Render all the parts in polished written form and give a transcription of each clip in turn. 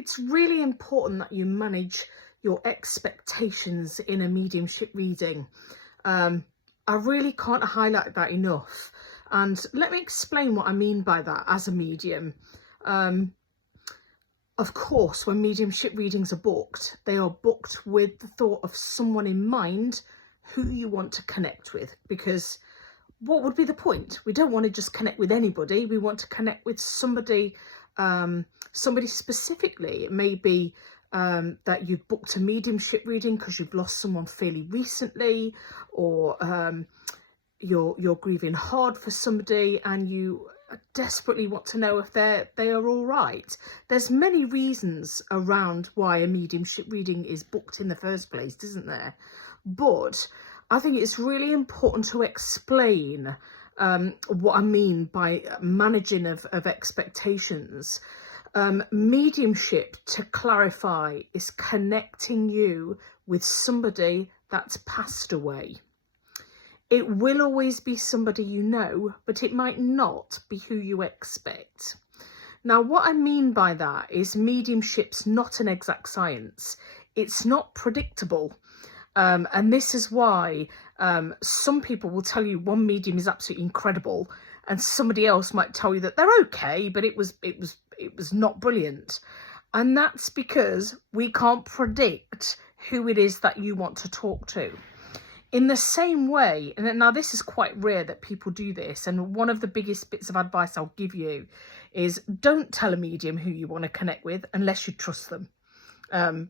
It's really important that you manage your expectations in a mediumship reading. I really can't highlight that enough. And let me explain what I mean by that as a medium. Of course, when mediumship readings are booked, they are booked with the thought of someone in mind who you want to connect with, because what would be the point? We don't want to just connect with anybody. We want to connect with somebody, somebody specifically. It may be that you've booked a mediumship reading because you've lost someone fairly recently, or you're grieving hard for somebody and you desperately want to know if they are all right. There's many reasons around why a mediumship reading is booked in the first place, isn't there? But I think it's really important to explain what I mean by managing of expectations. Mediumship, to clarify, is connecting you with somebody that's passed away. It will always be somebody you know, but it might not be who you expect. Now, what I mean by that is mediumship's not an exact science. It's not predictable. And this is why some people will tell you one medium is absolutely incredible, and somebody else might tell you that they're okay, but it was not brilliant. And that's because we can't predict who it is that you want to talk to. In the same way, and now this is quite rare that people do this, and one of the biggest bits of advice I'll give you is don't tell a medium who you want to connect with unless you trust them.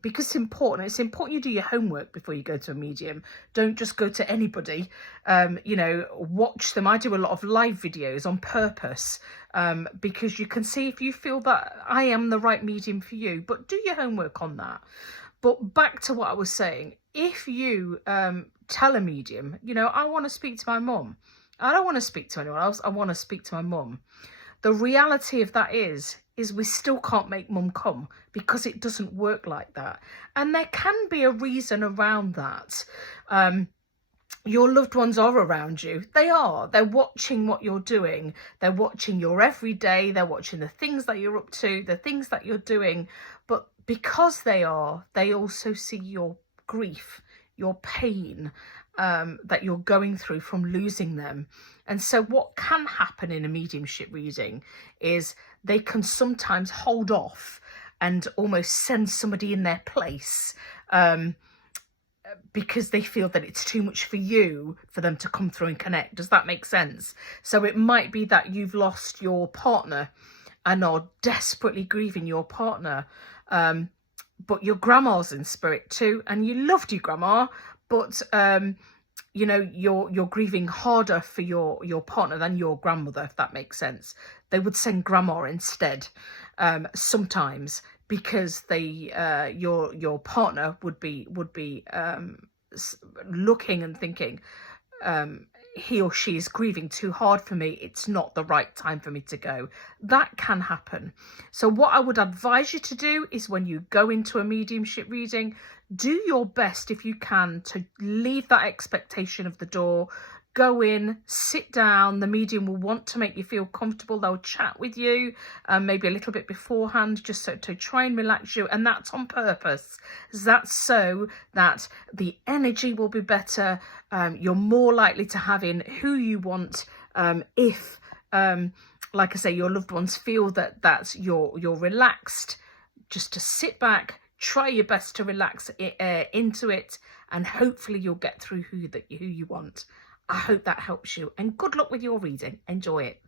Because it's important. It's important you do your homework before you go to a medium. Don't just go to anybody. You know, watch them. I do a lot of live videos on purpose, because you can see if you feel that I am the right medium for you. But do your homework on that. But back to what I was saying. If you tell a medium, you know, I want to speak to my mum. I don't want to speak to anyone else. I want to speak to my mum. The reality of that is we still can't make mum come, because it doesn't work like that. And there can be a reason around that. Your loved ones are around you. They are. They're watching what you're doing. They're watching your everyday. They're watching the things that you're up to, the things that you're doing. But because they are, they also see your grief, your pain that you're going through from losing them. And so what can happen in a mediumship reading is they can sometimes hold off and almost send somebody in their place, because they feel that it's too much for you for them to come through and connect. Does that make sense? So it might be that you've lost your partner and are desperately grieving your partner, but your grandma's in spirit too, and you loved your grandma, but you know, you're grieving harder for your partner than your grandmother, if that makes sense. They would send grandma instead, sometimes, because they your partner would be looking and thinking, he or she is grieving too hard for me. It's not the right time for me to go. That can happen. So what I would advise you to do is, when you go into a mediumship reading, do your best, if you can, to leave that expectation of the door. Go in, sit down. The medium will want to make you feel comfortable. They'll chat with you, maybe a little bit beforehand, just so to try and relax you. And that's on purpose. That's so that the energy will be better. You're more likely to have in who you want. If, like I say, your loved ones feel that you're relaxed, just to sit back, try your best to relax into it, and hopefully you'll get through who you want. I hope that helps you, and good luck with your reading. Enjoy it.